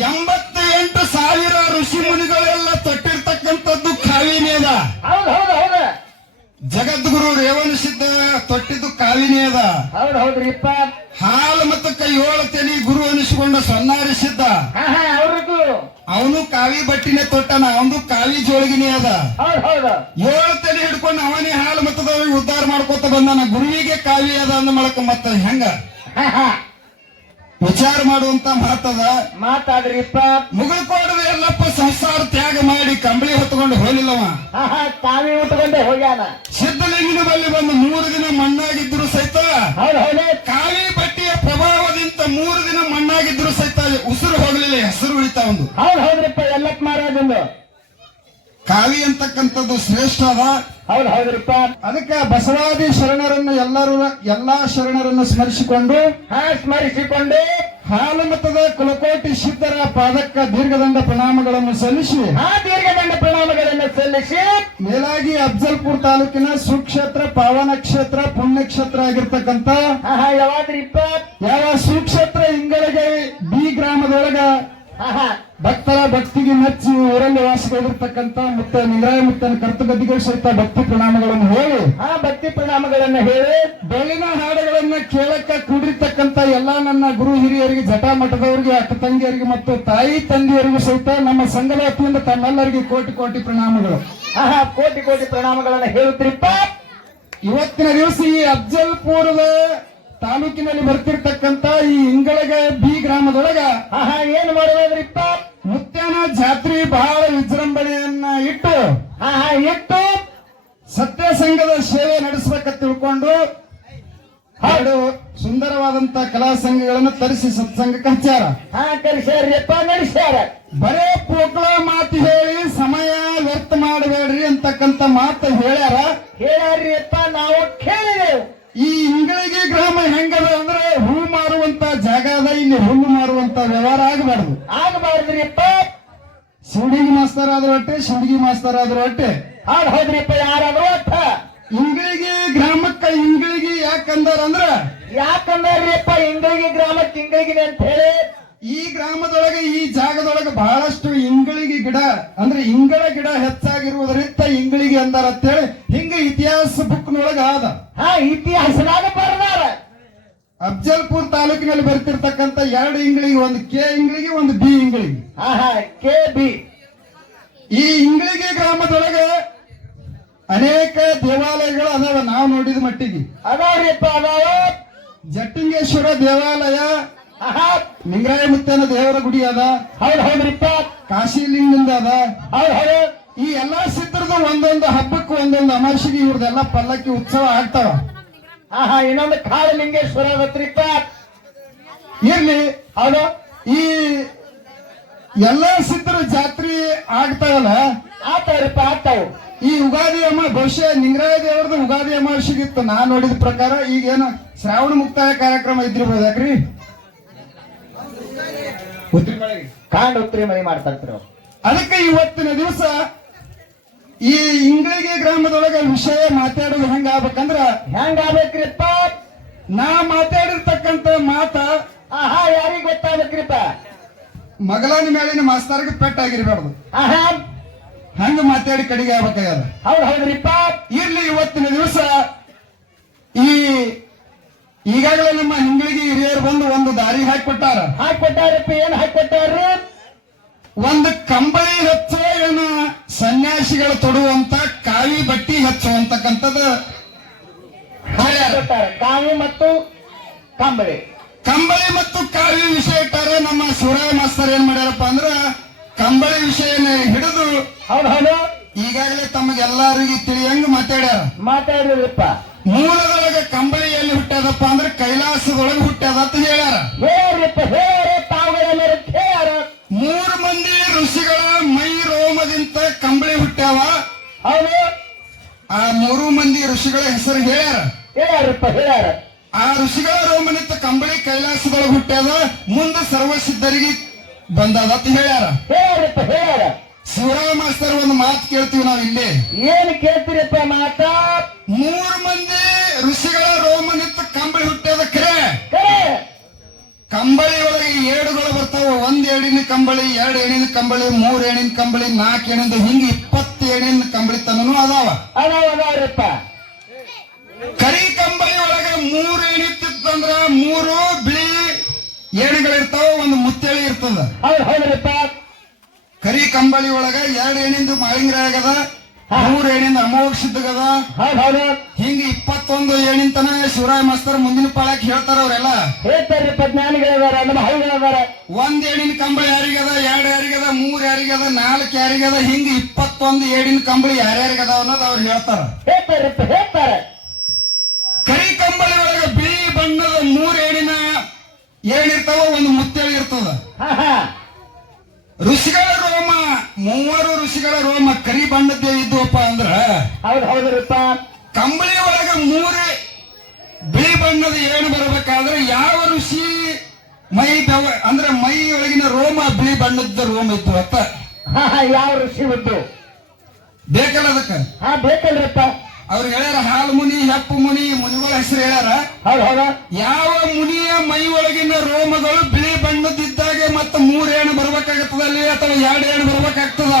88,000 ಋಷಿ ಮುನಿಗಳೆಲ್ಲ ತೊಟ್ಟಿರ್ತಕ್ಕಂಥದ್ದು ಕಾವಿನೇ ಅದ. ಹೌದು ಹೌದು ಹೌದು. ಜಗದ್ಗುರು ರೇವಣ ಸಿದ್ಧ ತೊಟ್ಟಿದ್ದು ಕಾವಿನೇ ಅದ. ಹೌದು ಹೌದ್ರಿಪ್ಪ. ಹಾಲು ಮತ್ತು ಕೈ 7 ತಲೆ ಗುರು ಅನಿಸಿಕೊಂಡ ಸೊನ್ನಾರಿ ಸಿದ್ಧ ಅವ್ರಿಗೂ ಅವನು ಕಾವಿ ಬಟ್ಟಿನೇ ತೊಟ್ಟನ, ಅವನು ಕಾವಿ ಜೋಳಿಗಿನೇ ಅದ. ಹೌದು ಹೌದು. 7 ತಲೆ ಹಿಡ್ಕೊಂಡು ಅವನೇ ಹಾಲು ಮತ್ತದವ್ರಿಗೆ ಉದ್ಧಾರ ಮಾಡ್ಕೊತ ಬಂದಾನ. ಗುರುವಿಗೆ ಕಾವಿ ಅದ ಅಂದ ಮಾಡಕ ಮತ್ತ ಹೆಂಗ ವಿಚಾರ ಮಾಡುವಂತ ಮಾತದ. ಮಾತಾದ್ರಿಪ್ಪ. ಮುಗಿಲ್ಕೋಡದ ಎಲ್ಲಪ್ಪ ಸಂಸಾರ ತ್ಯಾಗ ಮಾಡಿ ಕಂಬಳಿ ಹೊತ್ಕೊಂಡು ಹೋಲಿಲ್ಲವ. ಕಾವಿ ಉಟ್ಕೊಂಡೆ ಹೋಗ್ಯಾನ. ಸಿದ್ಧಲಿಂಗಿನ ಬಳಿ ಬಂದು 3 ದಿನ ಮಣ್ಣಾಗಿದ್ರು ಸಹಿತ ಹೌದು ಹೌದು. ಕಾವಿ ಬಟ್ಟೆಯ ಪ್ರಭಾವದಿಂದ 3 ದಿನ ಮಣ್ಣಾಗಿದ್ರು ಸಹಿತ ಉಸಿರು ಹೋಗ್ಲಿಲ್ಲ, ಹೆಸರು ಉಳಿತಾ ಒಂದು. ಹೌದು ಹೌದ್ರಿಪ್ಪ. ಎಲ್ಲಕ್ ಮಾರಾಜಂದು ಕಾವಿ ಅಂತಕ್ಕಂಥದ್ದು ಶ್ರೇಷ್ಠ ಅದ. ಹೌದು ಹೌದ್ರಿಪ್ಪ. ಅದಕ್ಕೆ ಬಸವಾದಿ ಶರಣರನ್ನು ಎಲ್ಲಾ ಶರಣರನ್ನು ಸ್ಮರಿಸಿಕೊಂಡು ಸ್ಮರಿಸಿಕೊಂಡು ಹಾಲು ಮತದ ಕುಲಕೋಟಿ ಸಿದ್ಧರ ಪಾದಕ್ಕ ದೀರ್ಘದಂಡ ಪ್ರಣಾಮಗಳನ್ನು ಸಲ್ಲಿಸಿ ದೀರ್ಘದಂಡ ಪ್ರಣಾಮಗಳನ್ನು ಸಲ್ಲಿಸಿ ಮೇಲಾಗಿ ಅಫ್ಜಲ್ಪುರ್ ತಾಲೂಕಿನ ಸುಕ್ಷೇತ್ರ, ಪಾವನ ಕ್ಷೇತ್ರ, ಪುಣ್ಯಕ್ಷೇತ್ರ ಆಗಿರ್ತಕ್ಕಂಥ ಯಾವಾದ್ರಿಪ್ಪ ಯಾವ ಸುಕ್ಷೇತ್ರ ಇಂಗಳಿಗೆ ಬಿ ಗ್ರಾಮದೊಳಗ ಭಕ್ತರ ಭಕ್ತಿಗೆ ಮೆಚ್ಚಿ ಊರಲ್ಲಿ ವಾಸವಾಗಿರ್ತಕ್ಕಂಥ ಮುತ್ತ ನಿಂಗರಾಯ ಮುತ್ತನ ಕರ್ತಗದ್ದಿಗೆ ಸಹಿತ ಭಕ್ತಿ ಪ್ರಣಾಮಗಳನ್ನು ಹೇಳಿ ಭಕ್ತಿ ಪ್ರಣಾಮಗಳನ್ನು ಹೇಳಿ ಬೆಳಿನ ಹಾಡುಗಳನ್ನ ಕೇಳಕ್ಕ ಕೂಡಿರ್ತಕ್ಕಂಥ ಎಲ್ಲಾ ನನ್ನ ಗುರು ಹಿರಿಯರಿಗೆ, ಜಟಾ ಮಠದವರಿಗೆ, ಅಕ್ಕ ತಂಗಿಯರಿಗೆ ಮತ್ತು ತಾಯಿ ತಂದೆಯರಿಗೂ ಸಹಿತ ನಮ್ಮ ಸಂಘದ ವತಿಯಿಂದ ತಮ್ಮೆಲ್ಲರಿಗೆ ಕೋಟಿ ಕೋಟಿ ಪ್ರಣಾಮಗಳು. ಕೋಟಿ ಕೋಟಿ ಪ್ರಣಾಮಗಳನ್ನು ಹೇಳುತ್ರಿಪ್ಪ. ಇವತ್ತಿನ ದಿವಸ ಈ ಅಫ್ಜಲ್ಪುರದ ತಾಲೂಕಿನಲ್ಲಿ ಬರ್ತಿರ್ತಕ್ಕಂಥ ಈ ಇಂಗಳಗ ಬಿ ಗ್ರಾಮದೊಳಗ ಏನ್ ಮಾಡೋದ್ರಿಪ್ಪ? ಮುತ್ಯಾನ ಜಾತ್ರೆ ಬಹಳ ವಿಜೃಂಭಣೆಯನ್ನ ಇಟ್ಟು ಸತ್ಯ ಸಂಘದ ಸೇವೆ ನಡೆಸಬೇಕಂತ ತಿಳ್ಕೊಂಡು ಎರಡು ಸುಂದರವಾದಂತ ಕಲಾ ಸಂಘಗಳನ್ನು ತರಿಸಿ ಸತ್ಸಂಗಕ್ಕೆ ಹಚ್ಚಾರ. ಕಲಿಸ್ಯಾರಪ್ಪ, ನಡೆಸ್ಯಾರ. ಬರೇ ಪೋಕ್ಳ ಮಾತು ಹೇಳಿ ಸಮಯ ವ್ಯರ್ಥ ಮಾಡಬೇಡ್ರಿ ಅಂತಕ್ಕಂಥ ಮಾತು ಹೇಳ್ಯಾರ್ರಿಪ್ಪ. ನಾವು ಕೇಳಿದೆವು. ಈ ಇಂಗಳಿಗೆ ಗ್ರಾಮ ಹೆಂಗದ ಅಂದ್ರೆ ಹೂ ಮಾರುವಂತ ಜಾಗ ಅದ, ಇಲ್ಲಿ ಹುಲ್ಲು ಮಾರುವಂತ ವ್ಯವಹಾರ ಆಗಬಾರ್ದ್ರಿಪ್ಪ. ಶಿವಡಿಗೆ ಮಾಸ್ತರ್ ಆದ್ರೂ ಅಟ್ಟೆ, ಶಿವಡಿಗೆ ಮಾಸ್ತರ್ ಆದ್ರೂ ಅಟ್ಟೆ. ಹೌದ್ರಿಪ್ಪ. ಯಾರಾದ್ರೂ ಅರ್ಥ ಇಂಗಳಿಗೆ ಗ್ರಾಮಕ್ಕ ಇಂಗಳಿಗೆ ಯಾಕಂದ್ರಿಪ್ಪ ಇಂಗಳಿಗೆ ಗ್ರಾಮಕ್ಕೆ ಇಂಗಳಿಗಿನ ಅಂತ ಹೇಳಿ ಈ ಗ್ರಾಮದೊಳಗೆ ಈ ಜಾಗದೊಳಗೆ ಬಹಳಷ್ಟು ಇಂಗಳಿಗೆ ಗಿಡ ಅಂದ್ರೆ ಇಂಗಳ ಗಿಡ ಹೆಚ್ಚಾಗಿರುವುದರಿಂದ ಇಂಗಳಿಗೆ ಅಂದಾರ ಅಂತೇಳಿ ಹಿಂಗ ಇತಿಹಾಸ ಬುಕ್ನೊಳಗ ಆದ. ಇತಿಹಾಸದಾಗ ಬರದಾರ. ಅಫ್ಜಲ್ಪುರ್ ತಾಲೂಕಿನಲ್ಲಿ ಬರ್ತಿರ್ತಕ್ಕಂಥ 2 ಇಂಗಳಿಗೆ, ಒಂದು ಕೆ ಇಂಗಳಿಗೆ, ಒಂದು ಬಿ ಇಂಗಳಿಗೆ. K B. ಈ ಇಂಗಳಿಗೆ ಗ್ರಾಮದೊಳಗೆ ಅನೇಕ ದೇವಾಲಯಗಳು ಅದಾವ. ನಾವು ನೋಡಿದ ಮಟ್ಟಿಗೆ ಅದಾವ್ರಿಪ್ಪ. ಅದಾವ. ಜಟ್ಟಿಂಗೇಶ್ವರ ದೇವಾಲಯ, ನಿಂಗರಾಯ ಮುತ್ತನ ದೇವರ ಗುಡಿ ಅದ. ಹೌದು ಹೌದ್ರಿಪ್ಪ. ಕಾಶಿಲಿಂಗದ ಅದ. ಹೌದು ಹೌದು. ಈ ಎಲ್ಲಾ ಸಿದ್ಧರದ ಒಂದೊಂದು ಹಬ್ಬಕ್ಕೂ ಒಂದೊಂದು ಅಮಾವಾಸ್ಯೆಗೆ ಇವ್ರದೆಲ್ಲ ಪಲ್ಲಕ್ಕಿ ಉತ್ಸವ ಆಗ್ತಾವ. ಇನ್ನೊಂದು ಕಾಳಲಿಂಗೇಶ್ವರ ಅದತ್ರಿಪ್ಪ. ಇರ್ಲಿ. ಹೌದು. ಈ ಎಲ್ಲಾ ಸಿದ್ಧರ ಜಾತ್ರೆ ಆಗ್ತಾವಲ್ಲ, ಆಗ್ತಾವ್ರಿಪ್ಪ, ಆಗ್ತಾವ. ಈ ಯುಗಾದಿ ಬಹುಶಃ ನಿಂಗರಾಯ ದೇವರದ ಯುಗಾದಿ ಅಮಾವಾಸ್ಯೆಗಿತ್ತು ನಾ ನೋಡಿದ ಪ್ರಕಾರ. ಈಗೇನ ಶ್ರಾವಣ ಮುಕ್ತಾಯ ಕಾರ್ಯಕ್ರಮ ಇದ್ದಿರ್ಬೋದು. ಯಾಕ್ರಿ ಉತ್ರಿ ಮನೆ ಮಾಡ್ತಾರೆ. ಅದಕ್ಕೆ ಇವತ್ತಿನ ದಿವಸ ಈ ಇಂಗಳಿಗೆ ಗ್ರಾಮದೊಳಗೆ ವಿಷಯ ಮಾತಾಡೋದು ಹೆಂಗ ಆಗ್ಬೇಕಂದ್ರ ಹೆಂಗಾಗ್ಬೇಕ್ರಿಪ್ಪ? ನಾ ಮಾತಾಡಿರ್ತಕ್ಕಂಥ ಮಾತ ಯಾರಿಗ ಗೊತ್ತಾಗ್ಬೇಕ್ರಿಪ್ಪ? ಮಗಲಾನಿ ಮೇಲಿನ ಮಾಸ್ತರ್ಗೆ ಪೆಟ್ಟಾಗಿರ್ಬಾರ್ದು. ಹಂಗ ಮಾತಾಡಿ ಕಡೆಗೆ ಆಗ್ಬೇಕಾಗ್ಯದ. ಹೌದು ಹೌದ್ರಿಪ್ಪ. ಇರ್ಲಿ, ಇವತ್ತಿನ ದಿವಸ ಈಗಾಗಲೇ ನಮ್ಮ ಹಿಂಗಳಿಗೆ ಹಿರಿಯರು ಬಂದು ಒಂದು ದಾರಿ ಹಾಕೊಟ್ಟಾರಪ್ಪ. ಏನ್ ಹಾಕೊಟ್ಟಾರ್ರಿ? ಒಂದು ಕಂಬಳಿ ಹಚ್ಚುವ ಏನು ಸನ್ಯಾಸಿಗಳು ತೊಡುವಂತ ಕಾವಿ ಬಟ್ಟಿ ಹಚ್ಚುವಂತಕ್ಕಂಥದ್ದು ಕಾವಿ ಮತ್ತು ಕಂಬಳಿ ಮತ್ತು ಕಾವಿ ವಿಷಯ ಇಟ್ಟಾರ. ನಮ್ಮ ಶಿವರಾಯ ಮಾಸ್ತರ್ ಏನ್ ಮಾಡ್ಯಾರಪ್ಪ ಅಂದ್ರ ಕಂಬಳಿ ವಿಷಯನ ಹಿಡಿದು ಈಗಾಗಲೇ ತಮಗೆಲ್ಲರಿಗೂ ತಿಳಿಯಂಗ ಮಾತಾಡ್ಯಾರಪ್ಪ. ಮೂಲದೊಳಗೆ ಕಂಬಳಿ ಎಲ್ಲಿ ಹುಟ್ಟ್ಯದಪ್ಪ ಅಂದ್ರೆ ಕೈಲಾಸದೊಳಗೆ ಹುಟ್ಟ್ಯದ ಅಂತ ಹೇಳ್ಯಾರ. 3 ಮಂದಿ ಋಷಿಗಳ ಮೈ ರೋಮದಿಂದ ಕಂಬಳಿ ಹುಟ್ಟ್ಯಾವ. ಆ 3 ಮಂದಿ ಋಷಿಗಳ ಹೆಸರು ಹೇಳ್ಯಾರ. ಆ ಋಷಿಗಳ ರೋಮನಿಂದ ಕಂಬಳಿ ಕೈಲಾಸದೊಳಗೆ ಹುಟ್ಟ್ಯಾದ, ಮುಂದೆ ಸರ್ವಸಿದ್ಧರಿಗೆ ಬಂದದ ಅಂತ ಹೇಳ್ಯಾರ. ಶಿವರಾಮ ಮಾಸ್ತರ್ ಒಂದು ಮಾತು ಕೇಳ್ತೀವಿ ನಾವು ಇಲ್ಲಿ. ಏನ್ ಕೇಳ್ತೀರಪ್ಪ ಮಾತ? 3 ಮಂದಿ ಋಷಿಗಳ ರೋಮನಿಂದ ಕಂಬಳಿ ಹುಟ್ಟ್ಯಾದ ಖರೆ. ಕಂಬಳಿ ಒಳಗೆ ಏಡುಗಳು ಬರ್ತಾವ. 1 ಏಣಿನ ಕಂಬಳಿ, 2 ಏಣಿನ ಕಂಬಳಿ, 3 ಏಣಿನ ಕಂಬಳಿ, 4 ಏಣಿಂದ ಹಿಂಗ 20 ಏಣಿನ ಕಂಬಳಿ ತನನು ಅದಾವ. ಅದಾವ್ರಿಪ್ಪ. ಕರಿ ಕಂಬಳಿ ಒಳಗ 3 ಏಣಿ ಇತ್ತಂದ್ರ 3 ಬಿಳಿ ಏಣಿಗಳಿರ್ತಾವ, 1 ಮುತ್ತೇಳಿ ಇರ್ತದ. ಹೌದ್ರಿಪ್ಪ. ಕರಿ ಕಂಬಳಿ ಒಳಗ 2 ಏಣಿಂದ ಮಾಳಿಂಗ್ರಾಯ ಆಗದ, 3 ಏಣಿಂದ ಅಮೋಘ ಸಿದ್ಧಗದ. ಹೌದು. ಹಿಂಗ 21 ಏಣಿಂತನ ಶಿವರಾಯ ಮಾಸ್ತರ್ ಮುಂದಿನ ಪಾಳಕ್ ಹೇಳ್ತಾರ. ಅವ್ರೆಲ್ಲ ಹೇಳ್ತಾರ್ರಿಪ್ಪ, ಜ್ಞಾನಿಗಳದಾರ, ನಮ್ಮ ಹಳ್ಳಿಗಳದಾರ. 1 ಏಣಿನ ಕಂಬಳಿ ಯಾರಿಗದ, 2 ಯಾರಿಗದ, 3 ಯಾರಿಗದ, 4 ಯಾರಿಗದ, ಹಿಂಗ 21 ಏಣಿನ ಕಂಬಳಿ ಯಾರ್ಯಾರಿಗದ ಅನ್ನೋದು ಅವ್ರು ಹೇಳ್ತಾರ. ಹೇಳ್ತಾರ್ರಿಪ್ಪ, ಹೇಳ್ತಾರೆ. ಕರಿ ಕಂಬಳಿ ಒಳಗ ಬಿಳಿ ಬಣ್ಣದ 3 ಏಣಿನ ಏಣಿರ್ತಾವ, 1 ಮುತ್ತೇಳಿ ಇರ್ತದ. ಋಷಿಗಳ ರೋಮ, 3 ಋಷಿಗಳ ರೋಮ ಕರಿ ಬಣ್ಣದ್ದೇ ಇದ್ವಪ್ಪ ಅಂದ್ರ ಹೌದ್ರಿಪ್ಪ. ಕಂಬಳಿ ಒಳಗ 3 ಬಿಳಿ ಬಣ್ಣದ ಏಣು ಬರಬೇಕಾದ್ರೆ ಯಾವ ಋಷಿ ಮೈ ಅಂದ್ರೆ ಮೈ ಒಳಗಿನ ರೋಮ ಬಿಳಿ ಬಣ್ಣದ ರೋಮ ಇತ್ತು ಅಂತ ಯಾವ ಋಷಿ ಇದ್ದು ಬೇಕಲ್ಲ ಅದಕ್ಕ. ಬೇಕಲ್ರಿಪ್ಪ. ಅವ್ರು ಹೇಳ್ಯಾರ ಹಾಲು ಮುನಿ, ಹೆಪ್ಪು ಮುನಿ, ಮುನಿಗಳ ಹೆಸರು ಹೇಳ್ಯಾರ. ಹೌದು. ಯಾವ ಮುನಿಯ ಮೈ ಒಳಗಿನ ರೋಮಗಳು ಬಿಳಿ ಬಣ್ಣದಿದ್ದಾಗೆ ಮತ್ತೆ 3 ಏಣು ಬರ್ಬೇಕಾಗ್ತದ ಅಲ್ಲಿ, ಅಥವಾ 2 ಏಣು ಬರ್ಬೇಕಾಗ್ತದ.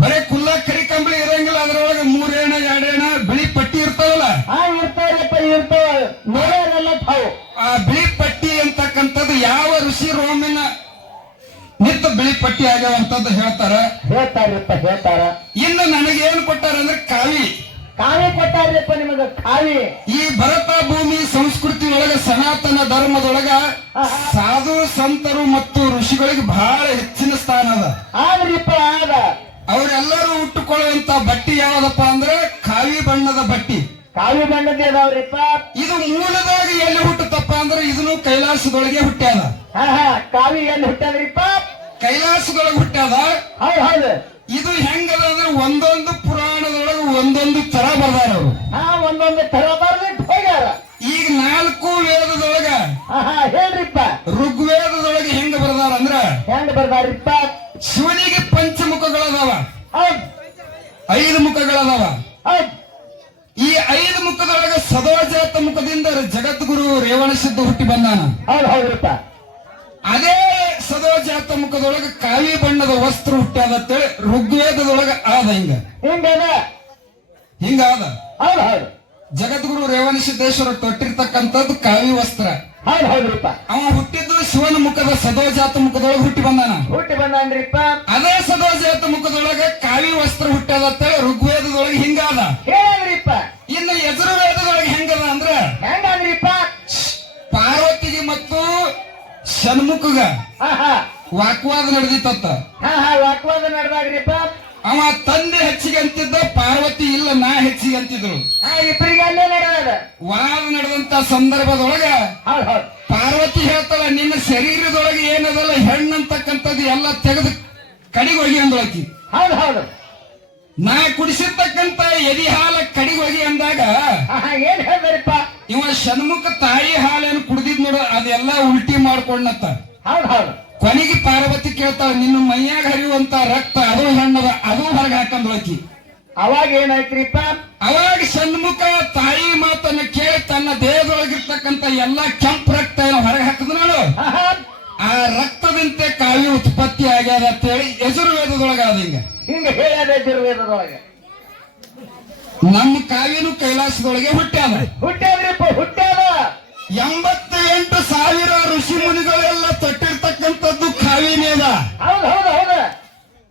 ಬರೇ ಕುಲ್ಲ ಕರಿ ಕಂಬಳಿ ಇರಂಗಿಲ್ಲ, ಅದ್ರೊಳಗೆ 3 ಏಣ 2 ಏಣ ಬಿಳಿ ಪಟ್ಟಿ ಇರ್ತಾವಲ್ಲ. ಇರ್ತಾವ್ರಿಪ್ಪ, ಇರ್ತಾವ. ನೋಡೋರೆಲ್ಲ ತಾವು ಆ ಬಿಳಿ ಪಟ್ಟಿ ಅಂತಕ್ಕಂಥದ್ದು ಯಾವ ಋಷಿ ರೋಮಿನ ನಿಂತ ಬಿಳಿ ಪಟ್ಟಿ ಆಗ್ಯಾವಂತದ್ದು ಹೇಳ್ತಾರ. ಹೇಳ್ತಾರ್ರಿಪ್ಪ, ಹೇಳ್ತಾರ. ಇನ್ನು ನನಗೇನು ಕೊಟ್ಟಾರ ಅಂದ್ರೆ ಕಾವಿ. ಕಾವಿ ಕೊಟ್ಟಾರ್ರಿಪ್ಪ ನಿಮಗ, ಕಾವಿ. ಈ ಭರತ ಭೂಮಿ ಸಂಸ್ಕೃತಿ ಒಳಗ ಸನಾತನ ಧರ್ಮದೊಳಗ ಸಾಧು ಸಂತರು ಮತ್ತು ಋಷಿಗಳಿಗೆ ಬಹಳ ಹೆಚ್ಚಿನ ಸ್ಥಾನ ಅದ. ಆದ್ರಿಪ್ಪ, ಆದ. ಅವರೆಲ್ಲರೂ ಉಟ್ಟುಕೊಳ್ಳುವಂತ ಬಟ್ಟಿ ಯಾವ್ದಪ್ಪ ಅಂದ್ರೆ ಕಾವಿ ಬಣ್ಣದ ಬಟ್ಟಿ. ಕಾವಿ ಬಣ್ಣದೇ ಅದಾವ್ರಿಪ್ಪ. ಇದು ಮೂಲದಾಗ ಎಲ್ಲಿ ಹುಟ್ಟುತ್ತಪ್ಪ ಅಂದ್ರೆ ಇದನ್ನು ಕೈಲಾಸದೊಳಗೆ ಹುಟ್ಟ್ಯಾದ. ಕಾವಿ ಎಲ್ಲಿ ಹುಟ್ಟಾದ್ರಿಪ್ಪ? ಕೈಲಾಸದೊಳಗೆ ಹುಟ್ಟ್ಯಾದ. ಹೌದು. ಇದು ಹೆಂಗದ ಅಂದ್ರೆ ಒಂದೊಂದು ಪುರಾಣದೊಳಗೆ ಒಂದೊಂದು ತರ ಬರ್ದಾರ ಅವರು. ಒಂದೊಂದು ತರ ಬರ್ದಿಟ್ಟು ಹೋಗ್ಯಾರ. ಈಗ 4 ವೇದದೊಳಗ ಹೇಳ್ರಿಪ್ಪ. ಋಗ್ವೇದದೊಳಗೆ ಹೆಂಗ ಬರ್ದಾರ ಅಂದ್ರ ಹೆಂಗ ಬರ್ದಾರಿಪ್ಪ? ಶಿವನಿಗೆ ಪಂಚಮುಖಗಳದಾವ, 5 ಮುಖಗಳದಾವ. ಈ 5 ಮುಖದೊಳಗ ಸದೋಜಾತ ಮುಖದಿಂದ ಜಗದ್ಗುರು ರೇವಣ ಸಿದ್ಧ ಹುಟ್ಟಿ ಬಂದಾನ. ಹೌದ್ರಿಪ್ಪ. ಅದೇ ಸದೋಜಾತ ಮುಖದೊಳಗ ಕಾವಿ ಬಣ್ಣದ ವಸ್ತ್ರ ಹುಟ್ಟ್ಯಾದತ್ತೇಳಿ ಋಗ್ವೇದದೊಳಗ ಆದ. ಹಿಂಗಾದ. ಹೌದು. ಜಗದ್ಗುರು ರೇವಣ ಸಿದ್ದೇಶ್ವರ ತೊಟ್ಟಿರ್ತಕ್ಕಂಥದ್ದು ಕಾವಿ ವಸ್ತ್ರ. ಹೌದ್ರಿಪ್ಪ. ಅವ ಹುಟ್ಟಿದ್ದು ಶಿವನ ಮುಖದ ಸದೋಜಾತ ಮುಖದೊಳಗೆ ಹುಟ್ಟಿ ಬಂದಾನ. ಹುಟ್ಟಿ ಬಂದಾನ್ರಿಪ್ಪ. ಅದೇ ಸದೋಜಾತ ಮುಖದೊಳಗ ಕಾವಿ ವಸ್ತ್ರ ಹುಟ್ಟ್ಯಾದತ್ತೇಳಿ ಋಗ್ವೇದದೊಳಗೆ ಹಿಂಗಾದ. ಹೇಳ್ರಿಪ್ಪ. ಇನ್ನು ಯಜುರ್ವೇದದೊಳಗೆ ಹೆಂಗದ ಅಂದ್ರ ಹೆಂಗಾದ್ರಿಪ್ಪ? ಪಾರ್ವತಿಗೆ ಮತ್ತು ಷಣ್ಮುಖಗ ವಾಕ್ವಾದ ನಡೆದಿತ್ತ. ವಾಕ್ವಾದ ನಡೆದಾಗ್ರಿಪ್ಪ. ಅವ ತಂದೆ ಹೆಚ್ಚಿಗೆ ಅಂತಿದ್ದ, ಪಾರ್ವತಿ ಇಲ್ಲ ನಾ ಹೆಚ್ಚಿಗೆ ಅಂತಿದ್ರು. ಇಬ್ಬರಿಗೆ ಅಲ್ಲೇ ನಡೆದ ವಾದ ನಡೆದಂತ ಸಂದರ್ಭದೊಳಗ ಪಾರ್ವತಿ ಹೇಳ್ತಾಳ, ನಿನ್ನ ಶರೀರದೊಳಗೆ ಏನದಲ್ಲ ಹೆಣ್ಣಂತಕ್ಕಂಥದ್ದು ಎಲ್ಲ ತೆಗೆದು ಕಡಿಗೊಗಿ ಅಂದೊಳಕಿ. ಹೌದು. ನಾ ಕುಡಿಸಿರ್ತಕ್ಕಂತ ಎದಿ ಹಾಲ ಕಡಿಗೊಗಿ ಅಂದಾಗ ಏನ್ ಹೇಳ್ದಾರಿಪ್ಪ? ಇವ ಷಣ್ಮುಖ ತಾಯಿ ಹಾಲೇನು ಕುಡ್ದಿದ್ ನೋಡ, ಅದೆಲ್ಲ ಉಲ್ಟಿ ಮಾಡ್ಕೊಂಡತ್ತ. ಹೌದು. ಕೊನೆಗೆ ಪಾರ್ವತಿ ಕೇಳ್ತಾಳ, ನಿನ್ನ ಮೈಯಾಗ ಹರಿಯುವಂತ ರಕ್ತ ಅದು ಹೆಣ್ಣದ, ಅದು ಹೊರಗೆ ಹಾಕಂದೊಳಕಿ. ಅವಾಗ ಏನಾಯ್ತ್ರಿಪ್ಪ? ಅವಾಗ ಷಣ್ಮುಖ ತಾಯಿ ಮಾತನ್ನ ಕೇಳಿ ತನ್ನ ದೇಹದೊಳಗಿರ್ತಕ್ಕಂಥ ಎಲ್ಲಾ ಕೆಂಪು ರಕ್ತ ಏನೋ ಹೊರಗೆ ಹಾಕಿದ್ ನೋಡು, ಆ ರಕ್ತದಂತೆ ಕಾವಿ ಉತ್ಪತ್ತಿ ಆಗ್ಯಾದ ಅಂತೇಳಿ ಯಜುರ್ವೇದದೊಳಗ ಅದ. ಹಿಂಗ ಹೇಳ್ಯಾದ ಯಜುರ್ವೇದದೊಳಗೆ. ನಮ್ಮ ಕಾವಿನೂ ಕೈಲಾಸದೊಳಗೆ ಹುಟ್ಟ್ಯಾದ್ರಿಪ್ಪ, ಹುಟ್ಟ್ಯಾದ. 88,000 ಋಷಿ ಮುನಿಗಳೆಲ್ಲ ತೊಟ್ಟಿರ್ತಕ್ಕಂಥದ್ದು ಕಾವಿನೇ ಅದ. ಹೌದು.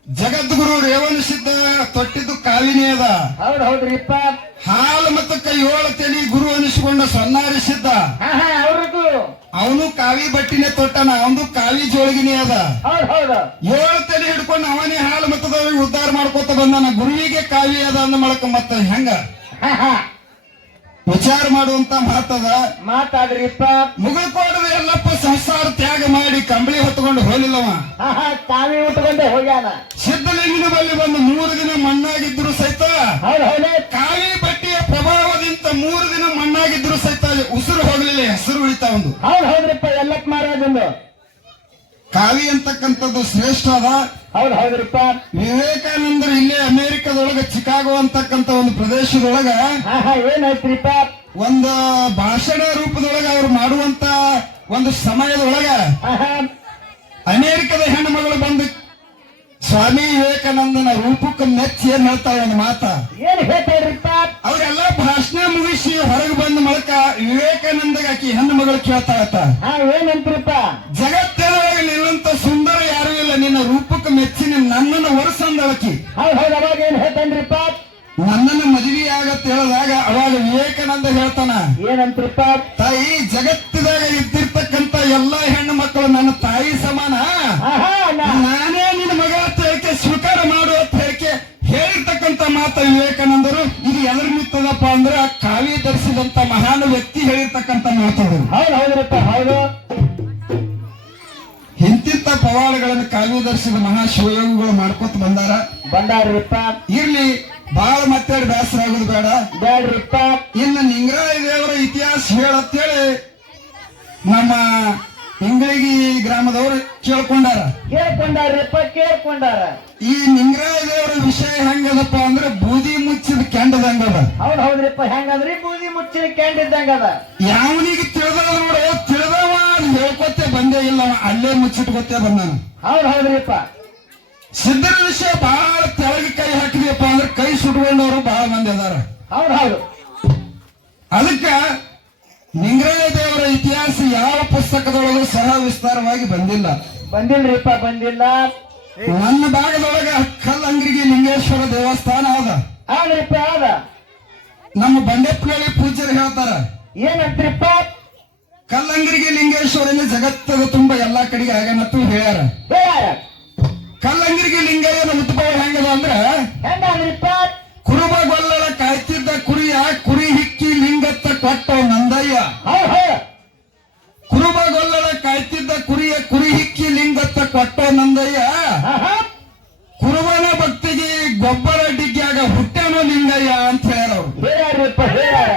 ಜಗದ್ಗುರು ರೇವಣ ಸಿದ್ಧ ತೊಟ್ಟಿದ್ದು ಕಾವಿನೇ ಅದ. ಹೌದ್ರಿಪ್ಪ. ಹಾಲು ಮತ್ತು 7 ತಲೆ ಗುರು ಅನಿಸಿಕೊಂಡ ಸೊನ್ನಾರಿ ಸಿದ್ಧ, ಅವ್ರದ್ದು ಅವನು ಕಾವಿ ಬಟ್ಟಿನೇ ತೊಟ್ಟನ, ಅವನು ಕಾವಿ ಜೋಳಿಗಿನೇ ಅದ. ಹೌದು. 7 ತಲೆ ಹಿಡ್ಕೊಂಡು ಅವನೇ ಹಾಲು ಮತ್ತದವ್ರಿಗೆ ಉದ್ಧಾರ ಮಾಡ್ಕೊತ ಬಂದಾನ. ಗುರುವಿಗೆ ಕಾವಿ ಅದ ಅಂದ ಮಾಡಕ ಮತ್ತ ಹೆಂಗ ವಿಚಾರ ಮಾಡುವಂತ ಮಾತಾದ್ರಿಪ್ಪ. ಮುಗಿದುಕೊಂಡ್ರೆ ಎಲ್ಲಪ್ಪ ಸಂಸಾರ ತ್ಯಾಗ ಮಾಡಿ ಕಂಬಳಿ ಹೊತ್ಕೊಂಡು ಹೋಲಿಲ್ಲವ. ಕಾವಿ ಉಟ್ಕೊಂಡೆ ಹೋಗ್ಯಾನ. ಸಿದ್ಧಲಿಂಗನ ಬಳಿ ಬಂದು 3 ದಿನ ಮಣ್ಣಾಗಿದ್ರು ಸಹಿತ ಕಾವಿ ಬಟ್ಟೆಯ ಪ್ರಭಾವದಿಂದ 3 ದಿನ ಮಣ್ಣಾಗಿದ್ರು ಸಹಿತ ಉಸಿರು ಹೋಗ್ಲಿಲ್ಲ, ಹೆಸರು ಉಳಿತಾ ಒಂದು. ಹೌದ್ರಿಪ್ಪ. ಎಲ್ಲಕ್ ಮಾರಾಜಂದು ಕಾವಿ ಅಂತಕ್ಕಂಥದ್ದು ಶ್ರೇಷ್ಠ ಅದ. ಹೌದ್ ಹೌದ್ರಿಪ್ಪ. ವಿವೇಕಾನಂದರು ಇಲ್ಲೇ ಅಮೆರಿಕದೊಳಗ ಚಿಕಾಗೋ ಅಂತಕ್ಕಂಥ ಒಂದು ಪ್ರದೇಶದೊಳಗ ಏನಾಯ್ತ್ರಿಪ್ಪ? ಒಂದು ಭಾಷಣ ರೂಪದೊಳಗ ಅವ್ರು ಮಾಡುವಂತ ಒಂದು ಸಮಯದೊಳಗ ಅಮೆರಿಕದ ಹೆಣ್ಣು ಮಗಳು ಬಂದು ಸ್ವಾಮಿ ವಿವೇಕಾನಂದನ ರೂಪಕ್ಕೆ ಮೆಚ್ಚಿ ಏನ್ ಹೇಳ್ತಾಳೆ ಒಂದು ಮಾತ. ಏನ್ ಹೇಳ್ತಾರ್ರಿಪ್ಪ? ಅವ್ರೆಲ್ಲ ಭಾಷಣ ಮುಗಿಸಿ ಹೊರಗೆ ಬಂದ ಮೂಲಕ ವಿವೇಕಾನಂದಗ ಆಕಿ ಹೆಣ್ಣು ಮಗಳು ಕೇಳ್ತಾಳತ್ತ, ಏನಂತ್ರಿಪ್ಪ? ಜಗತ್ತಿನೊಳಗೆ ನಿನ್ನಂತ ಸುಂದರ ಯಾರು ಇಲ್ಲ, ನಿನ್ನ ರೂಪಕ್ಕೆ ಮೆಚ್ಚಿ ನನ್ನನ್ನು ಒರೆಸಂದಳಕಿ. ಹೌದ್ ಅವಾಗ ಏನ್ ಹೇಳ್ತಾನ್ರಿಪ್ಪ? ನನ್ನನ್ನು ಮದುವೆ ಆಗತ್ ಹೇಳಿದಾಗ ಅವಾಗ ವಿವೇಕಾನಂದ ಹೇಳ್ತಾನ, ಏನಂತ್ರಿಪ್ಪ? ತಾಯಿ, ಜಗತ್ತಿದಾಗ ಇದ್ದಿರ್ತಕ್ಕಂತ ಎಲ್ಲಾ ಹೆಣ್ಣು ಮಕ್ಕಳು ನನ್ನ ತಾಯಿ ಸಮಾನ, ನಾನೇ ನಿನ್ನ ಮಗ ಅಂತ ಹೇಳಿಕೆ ಸ್ವೀಕಾರ ಮಾಡು ಅಂತ ಹೇಳಿಕೆ ಹೇಳಿರ್ತಕ್ಕಂತ ಮಾತ ವಿವೇಕಾನಂದರು. ಇದು ಎದರ ನಿಂತದಪ್ಪ ಅಂದ್ರೆ ಕಾವಿ ಧರಿಸಿದಂತ ಮಹಾನ್ ವ್ಯಕ್ತಿ ಹೇಳಿರ್ತಕ್ಕಂತ ಮಾತದು. ಹೌದ್ ಹೌದ್ರಿಪ್ಪ. ಹೌದು. ಇಂತಿಂತ ಪವಾಡಗಳನ್ನು ಕಾವಿ ಧರಿಸಿದ ಮಹಾ ಶಿವಯೋಗಿಗಳು ಮಾಡ್ಕೊತ ಬಂದಾರ್ರಿಪ್ಪ. ಇರ್ಲಿ, ಬಾಳ ಮಾತಾಡಿ ಬೇಸರ ಆಗೋದು ಬೇಡ. ಬೇಡ್ರಿಪ್ಪ. ಇನ್ನು ನಿಂಗರಾಯ ದೇವರ ಇತಿಹಾಸ ಹೇಳತ್ತೇಳಿ ನಮ್ಮ ಇಂಗಳಗಿ ಗ್ರಾಮದವರು ಕೇಳ್ಕೊಂಡಾರ. ಈ ನಿಂಗರಾಯ ದೇವರ ವಿಷಯ ಹೆಂಗದಪ್ಪ ಅಂದ್ರೆ ಬೂದಿ ಮುಚ್ಚಿದ ಕೆಂಡದಂಗದ. ಹೌದ್ ಹೌದ್ರಿಪ್ಪ. ಹೆಂಗಂದ್ರಿ? ಬೂದಿ ಮುಚ್ಚಿದ ಕೆಂಡಿದ್ದಂಗದ. ಯಾವನಿಗೆ ತಿಳಿದವ ನೋಡು, ತಿಳಿದವ ಹೇಳ್ಕೊತ್ತೆ ಬಂದೇ ಇಲ್ಲ, ಅಲ್ಲೇ ಮುಚ್ಚಿಟ್ಕೊತ್ತೆ ಬಂದಾನ. ಹೌದ್ ಹೌದ್ರಿಪ್ಪ. ಸಿದ್ಧರ ವಿಷಯ ಬಹಳ ತೆಳಗೆ ಕೈ ಹಾಕಿದಪ್ಪ ಅಂದ್ರೆ ಕೈ ಸುಟ್ಕೊಂಡವರು ಬಹಳ ಮಂದಿ ಅದಾರ. ಹೌದು. ಅದಕ್ಕ ನಿಂಗರಾಯ ದೇವರ ಇತಿಹಾಸ ಯಾವ ಪುಸ್ತಕದೊಳಗೂ ಸಹ ವಿಸ್ತಾರವಾಗಿ ಬಂದಿಲ್ರಿಪ್ಪ. ಬಂದಿಲ್ಲ. ನನ್ನ ಭಾಗದೊಳಗ ಕಲ್ಲಂಗರಿಗೆ ಲಿಂಗೇಶ್ವರ ದೇವಸ್ಥಾನ ಅದ. ಆದ್ರಿಪ್ಪ. ಅದ. ನಮ್ಮ ಬಂಡೆಪ್ನಳ್ಳಿ ಪೂಜ್ಯರು ಹೇಳ್ತಾರ, ಏನಂತ್ರಿಪ್ಪ? ಕಲ್ಲಂಗರಿಗೆ ಲಿಂಗೇಶ್ವರನ ಜಗತ್ತದ ತುಂಬ ಎಲ್ಲಾ ಕಡೆಗೆ ಆಗನತ್ತು ಹೇಳ್ಯಾರ. ಕಲ್ಲಂಗರಿಗೆ ಲಿಂಗಯ್ಯನ ಉದ್ಭವ ಹೆಂಗದ ಅಂದ್ರೆ, ಹೆಂಗ್ರಿಪ್ಪ? ಕುರುಬಗೊಲ್ಲರ ಕಾಯ್ತಿದ್ದ ಕುರಿ ಹಿಕ್ಕಿ ಲಿಂಗತ್ತ ಕೊಟ್ಟ ನಂದಯ್ಯ. ಕುರುಬಗೊಲ್ಲರ ಕಾಯ್ತಿದ್ದ ಕುರಿ ಹಿಕ್ಕಿ ಲಿಂಗತ್ತ ಕೊಟ್ಟ ನಂದಯ್ಯ. ಕುರುಬನ ಭಕ್ತಿಗೆ ಗೊಬ್ಬರ ಡಿಗ್ಗ್ಯಾಗ ಹುಟ್ಟನೋ ಲಿಂಗಯ್ಯ ಅಂತ ಹೇಳ್ಯಾರ.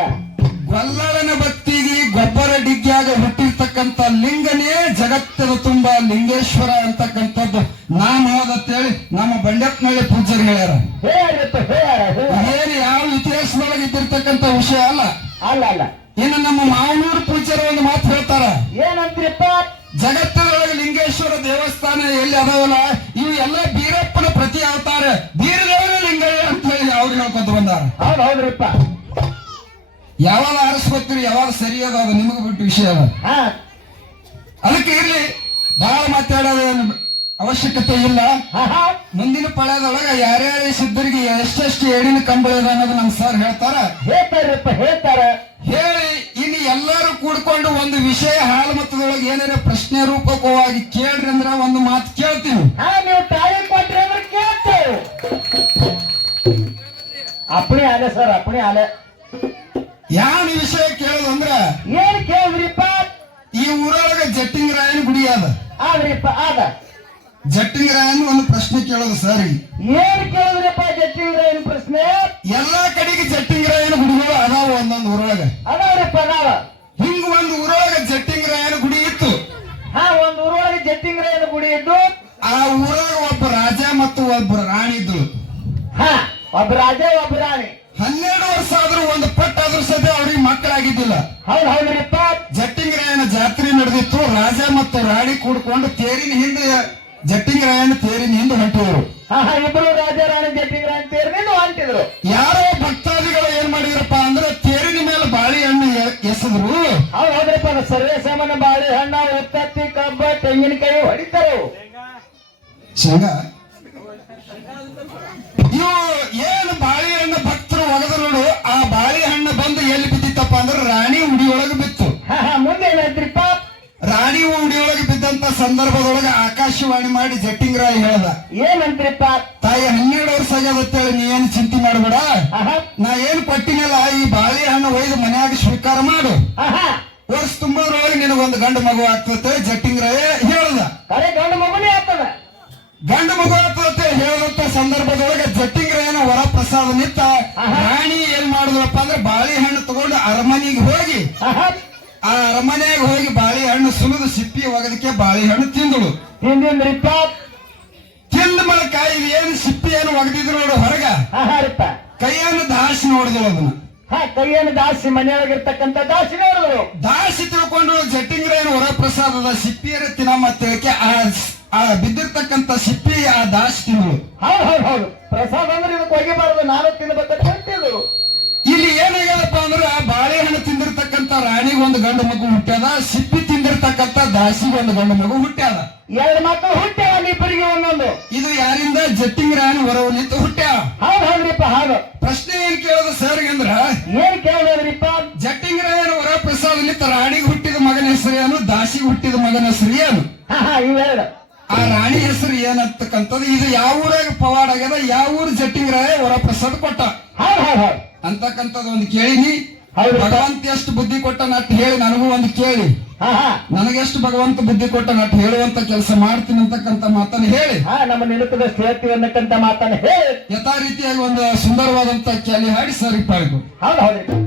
ಗೊಲ್ಲಳನ ಭಕ್ತಿಗೆ ಗೊಬ್ಬರ ಡಿಗ್ಗ್ಯಾಗ ಹುಟ್ಟಿರ್ತಕ್ಕಂಥ ಲಿಂಗನೇ ಜಗತ್ತದ ತುಂಬ ಲಿಂಗೇಶ್ವರ ಅಂತಕ್ಕಂಥದ್ದು ನಾಮ ಅಂತೇಳಿ ನಮ್ಮ ಬಂಡೆಪ್ನಳ್ಳಿ ಪೂಜ್ಯರು ಹೇಳ್ಯಾರ. ಏನು ಯಾವ ಇತಿಹಾಸದೊಳಗೆ ಇದ್ದಿರ್ತಕ್ಕಂಥ ವಿಷಯ ಅಲ್ಲ. ಇನ್ನು ನಮ್ಮ ಮಾವನೂರು ಪೂಜ್ಯರು ಒಂದು ಮಾತು ಹೇಳ್ತಾರ, ಏನಂತ್ರಿಪ್ಪ? ಜಗತ್ತಿನೊಳಗೆ ಲಿಂಗೇಶ್ವರ ದೇವಸ್ಥಾನ ಎಲ್ಲಿ ಅದಾವಲ್ಲ ಇವು ಎಲ್ಲ ಬೀರಪ್ಪನ ಪ್ರತಿ ಅವತಾರ, ಬೀರದೇವರ ಲಿಂಗಯ್ಯ ಅಂತ ಹೇಳಿ ಅವ್ರು ಹೇಳ್ಕೊತ ಬಂದಾರ. ಹೌದ್ರಿಪ್ಪ. ಯಾವಾಗ ಆರಿಸ್ಕೊತೀರಿ, ಯಾವಾಗ ಸರಿ ಅದ ಅದು ನಿಮಗೂ ಬಿಟ್ಟು ವಿಷಯ ಅದ. ಅದಕ್ಕೆ ಇರ್ಲಿ, ಬಹಳ ಮಾತಾಡೋದ ಅವಶ್ಯಕತೆ ಇಲ್ಲ. ಮುಂದಿನ ಪಳ್ಯದೊಳಗ ಯಾರ್ಯಾರ ಸಿದ್ಧರಿಗೆ ಎಷ್ಟೆಷ್ಟು ಏಡಿನ ಕಂಬಳ ಇದೆ ಅನ್ನೋದು ನಮ್ಮ ಸರ್ ಹೇಳ್ತಾರ. ಹೇಳಿ ಇನ್ನು ಎಲ್ಲರೂ ಕೂಡ್ಕೊಂಡು ಒಂದು ವಿಷಯ ಹಾಲು ಮತದೊಳಗೆ ಏನಾರ ಪ್ರಶ್ನೆ ರೂಪಕವಾಗಿ ಕೇಳ್ರಿ ಅಂದ್ರ ಒಂದು ಮಾತು ಕೇಳ್ತೀವಿ. ನೀವು ತಾಯಿ ಕೊಟ್ರಿ ಅಂದ್ರೆ ಕೇಳ್ತೇವೆ. ಅಪ್ಪಣೆ ಆಲೆ ಸರ್, ಅಪ್ಪಣೆ ಆಲೆ. ಯಾವ ವಿಷಯ ಕೇಳೋದಂದ್ರ, ಏನ್ ಕೇಳಿದ್ರಿಪ್ಪ? ಈ ಊರೊಳಗ ಜಟ್ಟಿಂಗರಾಯನ ಗುಡಿ ಅದ. ಅದ. ಜಟ್ಟಿಂಗರಾಯನ ಒಂದು ಪ್ರಶ್ನೆ ಕೇಳೋದು ಸರಿ. ಏನ್ ಕೇಳಿದ್ರಿಪ್ಪ ಜಟ್ಟಿಂಗರಾಯನ ಪ್ರಶ್ನೆ? ಎಲ್ಲಾ ಕಡೆಗೆ ಜಟ್ಟಿಂಗರಾಯನ ಗುಡಿಗಳು ಅದಾವ ಒಂದೊಂದು ಊರೊಳಗ. ಅದಾವ್ರಿಪ್ಪ. ಹಿಂಗ ಒಂದು ಊರೊಳಗ ಜಟ್ಟಿಂಗರಾಯನ ಗುಡಿ ಇತ್ತು. ಒಂದ್ ಊರೊಳಗೆ ಜಟ್ಟಿಂಗರಾಯನ ಗುಡಿ ಇದ್ದು, ಆ ಊರಾಗ ಒಬ್ಬ ರಾಜ ಮತ್ತು ಒಬ್ಬ ರಾಣಿ ಇದ್ರು. ಒಬ್ಬ ರಾಜ ಒಬ್ಬ ರಾಣಿ. 12 ವರ್ಷ ಆದ್ರೂ ಒಂದು ಪಟ್ಟಾದ್ರೂ ಸದ್ಯ ಅವ್ರಿಗೆ ಮಕ್ಕಳಾಗಿದ್ದಿಲ್ಲ. ಹೌದ್ರಿಪ್ಪ. ಜಟ್ಟಿಂಗರಾಯನ ಜಾತ್ರೆ ನಡೆದಿತ್ತು. ರಾಜ ಮತ್ತು ರಾಣಿ ಕೂಡ್ಕೊಂಡು ತೇರಿನ ಹಿಂದೆ ಜಟ್ಟಿಂಗರಾಯನ ತೇರಿನ ಹಿಂದೆ ಹೊಂಟಿದ್ರು. ಇಬ್ರು ರಾಜ ರಾಣಿ ಜಟ್ಟಿಂಗರಾಯನ ತೇರಿನಿಂದ ಹೊಂಟಿದ್ರು. ಯಾರೋ ಭಕ್ತಾದಿಗಳು ಏನ್ ಮಾಡಿದ್ರಪ್ಪ ಅಂದ್ರೆ ತೇರಿನ ಮೇಲೆ ಬಾಳೆಹಣ್ಣು ಎಸೆದ್ರು. ಹೌದ್ರಿಪ್ಪ. ಸರ್ವೇ ಸಾಮಾನ್ಯ ಬಾಳೆಹಣ್ಣ, ಉತ್ತತ್ತಿ, ಕಬ್ಬ, ತೆಂಗಿನಕಾಯಿ ಹೊಡಿತಾರೆ. ಶೇಂಗಾ ಇವು ಏನು ಬಾಳೆಹಣ್ಣು ಭಕ್ತರು ಒಗದ ನೋಡು, ಆ ಬಾಳೆಹಣ್ಣು ಬಂದು ಎಲ್ಲಿ ಬಿದ್ದಿತ್ತಪ್ಪ ಅಂದ್ರೆ ರಾಣಿ ಉಡಿಯೊಳಗೆ ಬಿತ್ತು. ಮುಂದೆ ಏನಾಯ್ತ್ರಿಪ್ಪ? ರಾಣಿ ಉಡಿಯೊಳಗೆ ಬಿದ್ದಂತ ಸಂದರ್ಭದೊಳಗೆ ಆಕಾಶವಾಣಿ ಮಾಡಿ ಜಟ್ಟಿಂಗರಾಯ ಹೇಳ್ದ, ಏನಂತ್ರಿಪ್ಪ? ತಾಯಿ 12 ವರ್ಷ ಆಗ್ಯದತ್ತೇಳಿ ನೀ ಏನು ಚಿಂತೆ ಮಾಡಬೇಡ, ನಾ ಏನ್ ಕೊಟ್ಟಿನಲ್ಲ ಈ ಬಾಳೆಹಣ್ಣು ಒಯ್ದು ಮನ್ಯಾಗ ಸ್ವೀಕಾರ ಮಾಡು, ವರ್ಷ ತುಂಬದ್ರೊಳಗೆ ನಿನಗೊಂದು ಗಂಡು ಮಗು ಆಗ್ತದೆ ಜಟ್ಟಿಂಗರಾಯ ಹೇಳ್ದ. ಗಂಡು ಮಗುನೇ ಆಗ್ತದ. ಗಂಡು ಮಗು ಆಗ್ತದೆ ಹೇಳದಂತ ಸಂದರ್ಭದೊಳಗೆ ಜಟ್ಟಿಂಗರಾಯನ ವರಪ್ರಸಾದ ನಿತ್ತ ರಾಣಿ ಏನ್ ಮಾಡಿದ್ರಪ್ಪ ಅಂದ್ರೆ ಬಾಳೆಹಣ್ಣು ತಗೊಂಡು ಅರಮನೆಗೆ ಹೋಗಿ ಆ ಅರಮನೆಯಾಗ ಹೋಗಿ ಬಾಳೆಹಣ್ಣು ಸುಲಿದು ಸಿಪ್ಪಿ ಒಗದಕ್ಕೆ ಬಾಳೆಹಣ್ಣು ತಿಂದಳು. ಹಿಂದಿಂದ್ರಿಪ್ಪ ತಿಂದ ಮೂಲಕ ಇದು ಏನು ಸಿಪ್ಪಿ ಏನು ಒಗದಿದ್ರು ನೋಡು ಹೊರಗ ರೀಪ್ಪ ಕೈಯನ್ನು ದಾಸಿ ನೋಡಿದಳು ಅದನ್ನ. ಕೈಯನ್ನು ದಾಸಿ ಮನೆಯೊಳಗಿರ್ತಕ್ಕಂಥ ದಾಸಿ ನೋಡಿದ್ರು. ದಾಸಿ ತಿಳ್ಕೊಂಡು ಜಟ್ಟಿಂಗ್ರೇನು ವರಪ್ರಸಾದದ ಸಿಪ್ಪಿಯರ ತಿನ್ನಮ್ಮ ತಿಳಕೆ ಆ ಬಿದ್ದಿರ್ತಕ್ಕಂಥ ಸಿಪ್ಪಿ ಆ ದಾಸಿ ತಿಂದಳು. ಹೌದು ಪ್ರಸಾದ ಅಂದ್ರೆ ಇದಕ್ಕೆ ಒಗಿಬಾರದು, ನಾನು ತಿನ್ಬೇಕಂತ ಹೇಳ್ತಿದ್ರು. ಇಲ್ಲಿ ಏನಾಗ್ಯದಪ್ಪ ಅಂದ್ರ ಬಾಳೆಹಣ್ಣು ತಿಂದಿರ್ತಕ್ಕಂಥ ರಾಣಿಗೆ ಒಂದು ಗಂಡು ಮಗು ಹುಟ್ಟ್ಯಾದ, ಸಿಪ್ಪಿ ತಿಂದಿರ್ತಕ್ಕಂಥ ದಾಸಿಗೆ ಒಂದು ಗಂಡು ಮಗು ಹುಟ್ಟ್ಯಾದ. 2 ಮಕ್ಕಳು ಹುಟ್ಟ್ಯಾವ, ಇಬ್ಬರಿಗೆ ಒಂದೊಂದು. ಇದು ಯಾರಿಂದ? ಜಟ್ಟಿಂಗ್ ರಾಣಿ ಹೊರವು ನಿಂತು ಹುಟ್ಟ್ಯಾವ. ಹೌದ್ರಿಪ್ಪ. ಹೌದು. ಪ್ರಶ್ನೆ ಏನ್ ಕೇಳೋದು ಸರ್ಗೆ ಅಂದ್ರ, ಏನ್ ಕೇಳಿದ್ರಿಪ್ಪ? ಜಟ್ಟಿಂಗ್ ರಾಯನ ವರಪ್ರಸಾದ ನಿಂತ ರಾಣಿಗೆ ಹುಟ್ಟಿದ ಮಗನ ಹೆಸರು ಏನು, ದಾಸಿಗೆ ಹುಟ್ಟಿದ ಮಗನ ಹೆಸರು ಏನು? ಇವೆರಡು. ಆ ರಾಣಿ ಹೆಸರು ಏನಂತಕ್ಕಂಥದ್ದು, ಇದು ಯಾವ ಊರಾಗ ಪವಾಡ ಆಗ್ಯದ, ಯಾವ ಊರು ಜಟ್ಟಿಂಗ್ ರಾಯ ವರಪ್ರಸಾದ ಕೊಟ್ಟ ಹೌದು ಅಂತಕ್ಕಂಥದ್ದು ಒಂದು ಕೇಳಿನಿ. ಭಗವಂತ ಎಷ್ಟು ಬುದ್ಧಿ ಕೊಟ್ಟ ನಟ್ಟು ಹೇಳಿ ನನಗೂ ಒಂದು ಕೇಳಿ, ನನಗೆಷ್ಟು ಭಗವಂತ ಬುದ್ಧಿ ಕೊಟ್ಟ ನಟ್ಟು ಹೇಳುವಂತ ಕೆಲಸ ಮಾಡ್ತೀನಿ ಅಂತಕ್ಕಂಥ ಮಾತನ್ನು ಹೇಳಿ, ನಮ್ಮ ನಿಲುಕದಷ್ಟು ಹೇಳ್ತೀವಿ ಅನ್ನಕ್ಕಂತ ಮಾತನ್ನ ಹೇಳಿ ಯಥಾ ರೀತಿಯಾಗಿ ಒಂದು ಸುಂದರವಾದಂತ ಕ್ಯಾಲಿ ಹಾಡಿ ಸರಿ ಪಾಳ್ಕು. ಹೌದು